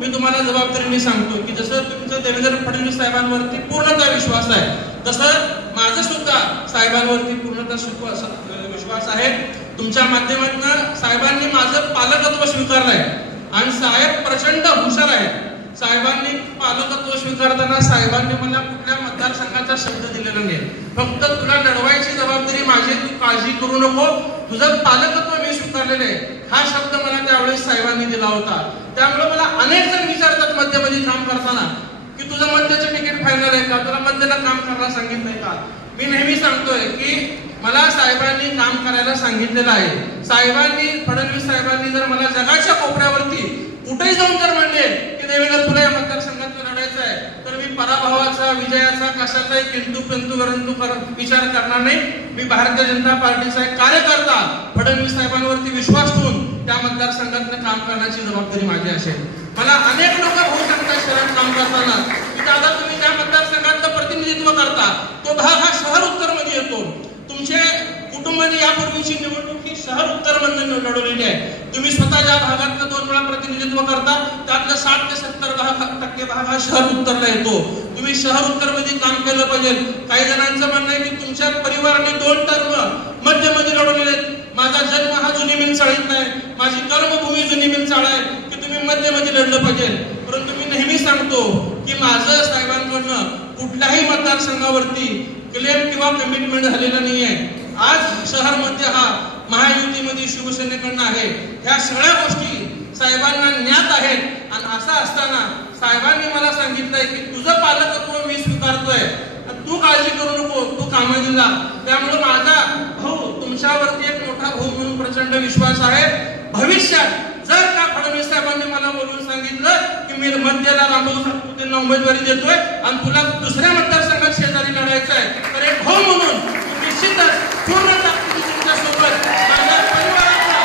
मी तुम्हाला जबाबदारीने सांगतो की जसं तुमचं देवेंद्र फडणवीस साहेबांवरती पूर्णतः विश्वास आहे, तसं माझा सुद्धा साहेबांवरती पूर्णतः विश्वास आहे. तुमच्या माध्यमातून साहेबांनी माझं पालकत्व स्वीकारलंय आणि साहेब प्रचंड हुशार आहेत. साहेबांनी पालकत्व स्वीकारताना साहेबांनी मला कुठल्या मतदारसंघाचा शब्द दिलेला नाही. फक्त तुला लढवायची जबाबदारी माझी, तू काळजी करू नको, तुझं पालकत्व मी स्वीकारलेलं आहे, हा शब्द मला त्यावेळेस साहेबांनी दिला होता. त्यामुळे मला अनेक जण विचारतात मध्यमध्ये काम करताना की तुझं मध्यचं तिकीट फायनल आहे का, तुला मध्यला काम करायला सांगितलंय का. मी नेहमी सांगतोय की मला साहेबांनी काम करायला सांगितलेलं आहे. साहेबांनी, फडणवीस साहेबांनी जर मला जगाच्या कोपऱ्यावरती कुठेही जाऊन जर म्हणले की देवेंद्र तुला या मतदारसंघात लढायचं आहे, तर मी पराभवाचा, विजयाचा, कशाचाही किंतु विचार करणार नाही. मी भारतीय जनता पार्टीचा एक कार्यकर्ता, फडणवीस साहेबांवरती विश्वास ठेवून त्या मतदारसंघात काम करण्याची जबाबदारी माझी असेल. मला अनेक लोक होऊ शकतात शहरात काम करताना की दादा तुम्ही त्या मतदारसंघाचं प्रतिनिधित्व करता, तो भाग हा शहर उत्तर मध्ये येतो. तुमचे कुटुंबाने यापूर्वीची निवडणूक ही शहर उत्तर मधून लढवलेली आहे. तुम्ही स्वतः ज्या भागातलं 2 वेळा प्रतिनिधित्व करता त्यातलं 60 ते 70% भाग हा शहर उत्तरला येतो. तुम्ही शहर उत्तर मध्ये काम केलं पाहिजे. काही जणांचं म्हणणं आहे की तुमच्या परिवाराने 2 टर्म मध्यमध्ये लढवलेले आहेत. माझा जन्म हा जुनी मिरचाळीत नाही, माझी कर्मभूमी जुनी मिरचाळ आहे की तुम्ही मध्यमध्ये लढलं पाहिजे. परंतु मी नेहमी सांगतो की माझं साहेबांकडनं कुठल्याही मतदारसंघावरती क्लेम किंवा कमिटमेंट झालेलं नाहीये. आज शहर मध्य हा महायुतीमध्ये शिवसेनेकडनं आहे. ह्या सगळ्या गोष्टी साहेबांना ज्ञात आहेत. आणि असं असताना साहेबांनी मला सांगितलंय की तुझं पालकत्व मी स्वीकारतोय, तू काळजी करू नको, तू कामाला लाग. त्यामुळे माझा भाऊ तुमच्यावरती एक मोठा भाऊ म्हणून प्रचंड विश्वास आहे. भविष्यात जर का फडणवीस साहेबांनी मला बोलून सांगितलं की मी मध्यला रामभाऊ सातपुतेंना उमेदवारी देतोय आणि तुला दुसऱ्या मतदारसंघात शेजारी लढायचं आहे, तर एक भाऊ म्हणून निश्चितच पूर्ण ताकदीने तुमच्यासोबत माझ्या परिवाराचा,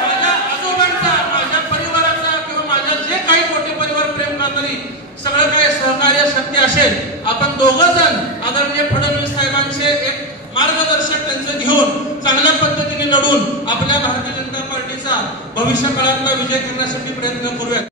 माझ्या आजोबांचा, माझ्या परिवाराचा किंवा माझ्या जे काही मोठे परिवार प्रेम करणारी सगळं काही सहकार्य शक्य असेल. आपण दोघं जण आदरणीय फडणवीस साहेबांचे एक मार्गदर्शक त्यांचं घेऊन चांगल्या पद्धतीने लढून आपल्या भारतीय जनता पार्टीचा भविष्य काळातला विजय करण्यासाठी प्रयत्न करूया.